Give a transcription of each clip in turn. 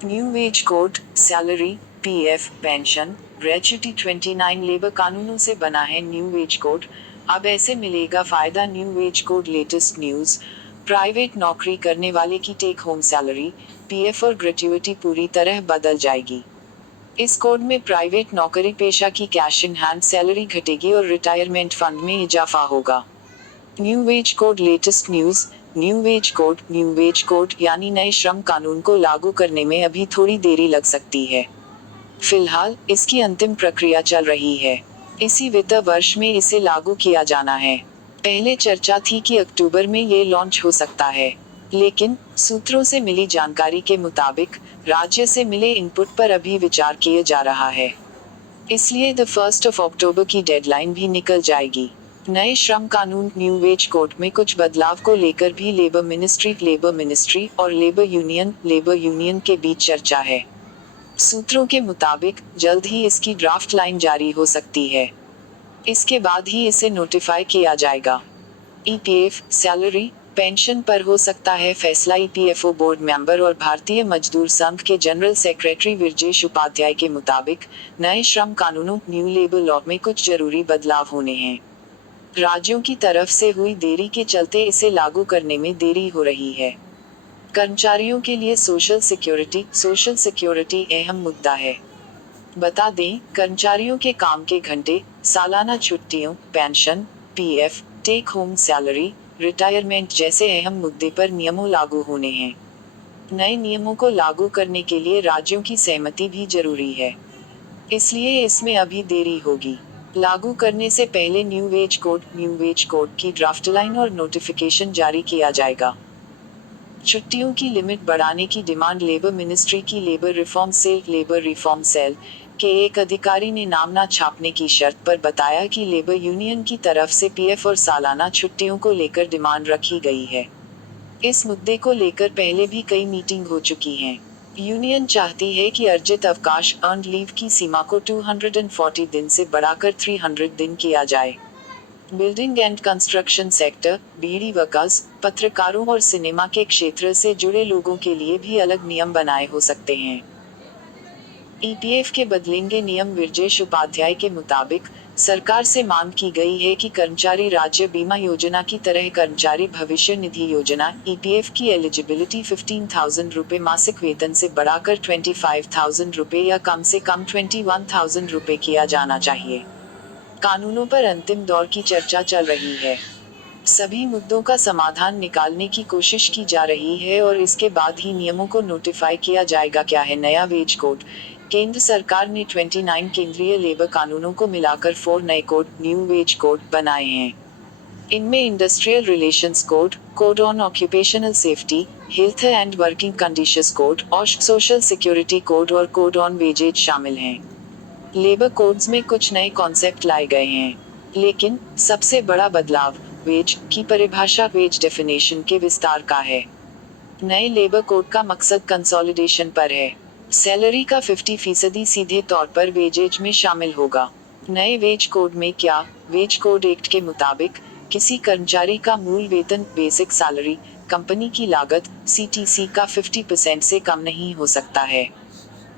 New ways code, salary, PF, pension, gratuity 29 labour कानूनों से बना है न्यू वेज कोड। अब ऐसे मिलेगा फायदा new ways code. Latest news, private नौकरी करने वाले की टेक होम सैलरी, पीएफ और ग्रेच्युटी पूरी तरह बदल जाएगी। इस कोड में प्राइवेट नौकरी पेशा की कैश इन हैंड सैलरी घटेगी और रिटायरमेंट फंड में इजाफा होगा। New ways code, latest news, new ways code यानी नए श्रम कानून को लागू करने में अभी थोड़ी देरी लग सकती है। फिलहाल इसकी अंतिम प्रक्रिया चल रही है। इसी वित्त वर्ष में इसे लागू किया जाना है। पहले चर्चा थी कि अक्टूबर में ये लॉन्च हो सकता है, लेकिन सूत्रों से मिली जानकारी के मुताबिक राज्य से मिले इनपुट पर अभी विचार किया जा रहा है। इसलिए द 1 अक्टूबर की डेडलाइन भी निकल जाएगी। नए श्रम कानून न्यू वेज कोड में कुछ बदलाव को लेकर भी लेबर मिनिस्ट्री और लेबर यूनियन के बीच चर्चा है। सूत्रों के मुताबिक जल्द ही इसकी ड्राफ्ट लाइन जारी हो सकती है। इसके बाद ही इसे नोटिफाई किया जाएगा। ईपीएफ, सैलरी, पेंशन पर हो सकता है फैसला। ईपीएफओ बोर्ड मेंबर और भारतीय मजदूर संघ के जनरल सेक्रेटरी विरजेश उपाध्याय के मुताबिक नए श्रम कानूनों न्यू लेबर लॉ में कुछ जरूरी बदलाव होने हैं। राज्यों की तरफ से हुई देरी के चलते इसे लागू करने में देरी हो रही है। कर्मचारियों के लिए सोशल सिक्योरिटी अहम मुद्दा है। बता दें, कर्मचारियों के काम के घंटे, सालाना छुट्टियों, pension, PF, take home salary, retirement जैसे अहम मुद्दे पर नियमों लागू होने हैं। नए नियमों को लागू करने के लिए राज्यों की सहमति भी जरूरी है, इसलिए इसमें अभी देरी होगी। लागू करने से पहले न्यू वेज कोड की ड्राफ्ट लाइन और नोटिफिकेशन जारी किया जाएगा। छुट्टियों की लिमिट बढ़ाने की डिमांड लेबर मिनिस्ट्री की लेबर रिफॉर्म सेल के एक अधिकारी ने नाम न छापने की शर्त पर बताया कि लेबर यूनियन की तरफ से पीएफ और सालाना छुट्टियों को लेकर डिमांड रखी गई है। इस मुद्दे को लेकर पहले भी कई मीटिंग हो चुकी हैं। यूनियन चाहती है कि अर्जित अवकाश अर्न्ड लीव की सीमा को 240 दिन से बढ़ाकर 300 दिन किया जाए। Building and construction sector, bidi workers, पत्रकारों और सिनेमा के क्षेत्र से जुड़े लोगों के लिए भी अलग नियम बनाए हो सकते हैं। ईपीएफ के बदलेंगे नियम विरजेश उपाध्याय के मुताबिक सरकार से मांग की गई है कि कर्मचारी राज्य बीमा योजना की तरह कर्मचारी भविष्य निधि योजना ईपीएफ की एलिजिबिलिटी 15,000 रुपए मासिक वेतन से बढ़ाकर 25,000 रुपए या कम से कम 21,000 रुपए किया जाना चाहिए। कानूनों पर अंतिम दौर की चर्चा चल रही है। सभी मुद्दों का समाधान निकालने की कोशिश की जा रही है और इसके बाद ही नियमों को नोटिफाई किया जाएगा। क्या है नया वेज कोड? केंद्र सरकार ने 29 केंद्रीय लेबर कानूनों को मिलाकर 4 नए कोड न्यू वेज कोड बनाए हैं। इनमें industrial relations code, code on occupational safety, health and working conditions code और सोशल सिक्योरिटी कोड और कोड ऑन वेजेज शामिल हैं। लेबर कोड्स में कुछ नए कॉन्सेप्ट लाए गए हैं, लेकिन सबसे बड़ा बदलाव वेज की परिभाषा वेज डेफिनेशन के विस्तार का है। नए लेबर कोड का मकसद कंसोलिडेशन पर है। सैलरी का 50% सीधे तौर पर वेजेज में शामिल होगा। नए वेज कोड में क्या? वेज कोड एक्ट के मुताबिक किसी कर्मचारी का मूल वेतन बेसिक सैलरी कंपनी की लागत सीटीसी का 50% से कम नहीं हो सकता है।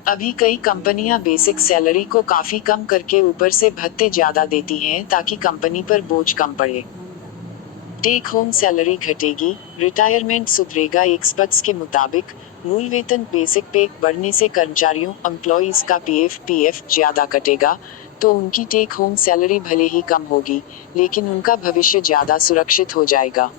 अभी कई कंपनियां बेसिक सैलरी को काफी कम करके ऊपर से भत्ते ज्यादा देती हैं ताकि कंपनी पर बोझ कम पड़े। टेक होम सैलरी घटेगी, रिटायरमेंट सुधरेगा। एक्सपर्ट्स के मुताबिक मूल वेतन बेसिक पे बढ़ने से कर्मचारियों एम्प्लॉइज का पीएफ ज्यादा कटेगा, तो उनकी टेक होम सैलरी भले ही कम होगी, लेकिन उनका भविष्य ज्यादा सुरक्षित हो जाएगा।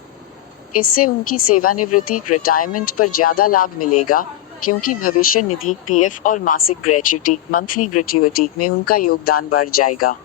इससे उनकी सेवानिवृत्ति रिटायरमेंट पर ज्यादा लाभ मिलेगा, क्योंकि भविष्य निधि पीएफ और मासिक ग्रेच्युटी मंथली ग्रेच्युटी में उनका योगदान बढ़ जाएगा।